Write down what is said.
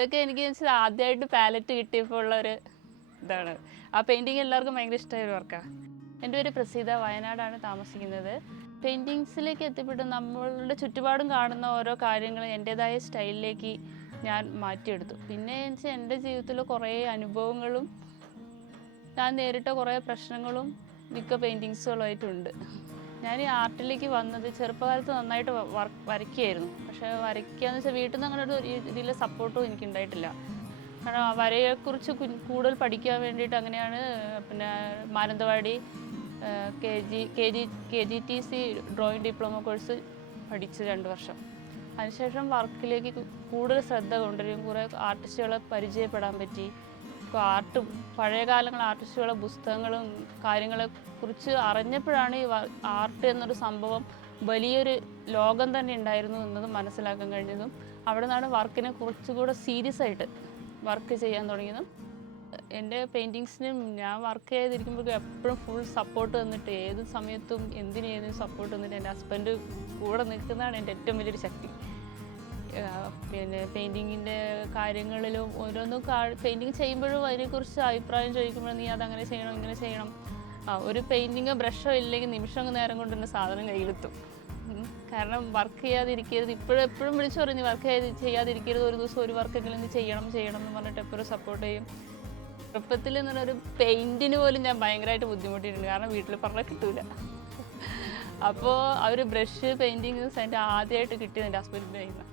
ഇതൊക്കെ എനിക്ക് വെച്ചാൽ ആദ്യമായിട്ട് പാലറ്റ് കിട്ടിയപ്പോൾ ഉള്ളൊരു ഇതാണ്. ആ പെയിൻറ്റിങ് എല്ലാവർക്കും ഭയങ്കര ഇഷ്ടമായ ഒരു വർക്കാണ്. എൻ്റെ പേര് പ്രസീത, വയനാടാണ് താമസിക്കുന്നത്. പെയിൻറ്റിങ്സിലേക്ക് എത്തിപ്പെട്ട് നമ്മളുടെ ചുറ്റുപാടും കാണുന്ന ഓരോ കാര്യങ്ങൾ എൻ്റേതായ സ്റ്റൈലിലേക്ക് ഞാൻ മാറ്റിയെടുത്തു. പിന്നെ വെച്ചാൽ എൻ്റെ ജീവിതത്തിൽ കുറേ അനുഭവങ്ങളും ഞാൻ നേരിട്ട കുറേ പ്രശ്നങ്ങളും മിക്ക പെയിൻറ്റിങ്സുകളായിട്ടുണ്ട്. ഞാൻ ഈ ആർട്ടിലേക്ക് വന്നത് ചെറുപ്പകാലത്ത് നന്നായിട്ട് വരയ്ക്കുകയായിരുന്നു. പക്ഷേ വരയ്ക്കുകയെന്ന് വെച്ചാൽ വീട്ടിൽ നിന്ന് അങ്ങനെ ഒരു രീതിയിൽ സപ്പോർട്ടും എനിക്കുണ്ടായിട്ടില്ല. കാരണം വരയെക്കുറിച്ച് കൂടുതൽ പഠിക്കാൻ വേണ്ടിയിട്ട് അങ്ങനെയാണ് പിന്നെ Mananthavady KGTC drawing diploma course പഠിച്ച് 2 വർഷം. അതിനുശേഷം വർക്കിലേക്ക് കൂടുതൽ ശ്രദ്ധ കൊണ്ടുവരും. കുറേ ആർട്ടിസ്റ്റുകളെ പരിചയപ്പെടാൻ പറ്റി. ഇപ്പോൾ പഴയകാലങ്ങൾ ആർട്ടിസ്റ്റുകളെ പുസ്തകങ്ങളും കാര്യങ്ങളെക്കുറിച്ച് അറിഞ്ഞപ്പോഴാണ് ഈ ആർട്ട് എന്നൊരു സംഭവം വലിയൊരു ലോകം തന്നെ ഉണ്ടായിരുന്നു എന്നത് മനസ്സിലാക്കാൻ കഴിഞ്ഞതും അവിടെ നിന്നാണ് വർക്കിനെ കുറച്ചുകൂടെ സീരിയസ് ആയിട്ട് വർക്ക് ചെയ്യാൻ തുടങ്ങിയതും. എൻ്റെ പെയിൻറ്റിങ്സിനും ഞാൻ വർക്ക് ചെയ്തിരിക്കുമ്പോഴേക്കും എപ്പോഴും ഫുൾ സപ്പോർട്ട് തന്നിട്ട് ഏത് സമയത്തും ഏതും സപ്പോർട്ട് തന്നിട്ട് എൻ്റെ ഹസ്ബൻഡ് കൂടെ നിൽക്കുന്നതാണ് എൻ്റെ ഏറ്റവും വലിയൊരു ശക്തി. പിന്നെ പെയിൻറ്റിങ്ങിൻ്റെ കാര്യങ്ങളിലും ഓരോന്നും പെയിൻറ്റിങ് ചെയ്യുമ്പോഴും അതിനെക്കുറിച്ച് അഭിപ്രായം ചോദിക്കുമ്പോഴും നീ അതങ്ങനെ ചെയ്യണം ഇങ്ങനെ ചെയ്യണം. ഒരു പെയിൻറ്റിങ് ബ്രഷോ ഇല്ലെങ്കിൽ നിമിഷം നേരം കൊണ്ട് തന്നെ സാധനം കയ്യിലെത്തും. കാരണം വർക്ക് ചെയ്യാതിരിക്കരുത്, എപ്പോഴും വിളിച്ചു പറഞ്ഞു വർക്ക് ചെയ്യാതിരിക്കരുത്, ഒരു ദിവസം ഒരു വർക്കെങ്കിലും നീ ചെയ്യണം എന്ന് പറഞ്ഞിട്ട് എപ്പോഴും സപ്പോർട്ട് ചെയ്യും. ചെറുപ്പത്തിൽ എന്നൊരു പെയിൻറ്റിന് പോലും ഞാൻ ഭയങ്കരമായിട്ട് ബുദ്ധിമുട്ടിയിട്ടുണ്ട്. കാരണം വീട്ടിൽ പറഞ്ഞാൽ കിട്ടൂല. അപ്പോൾ ആ ഒരു ബ്രഷ് പെയിൻറ്റിങ് ആദ്യമായിട്ട് കിട്ടിയത് എൻ്റെ ഹസ്ബൻഡിൻ്റെ കയ്യിൽ നിന്ന്.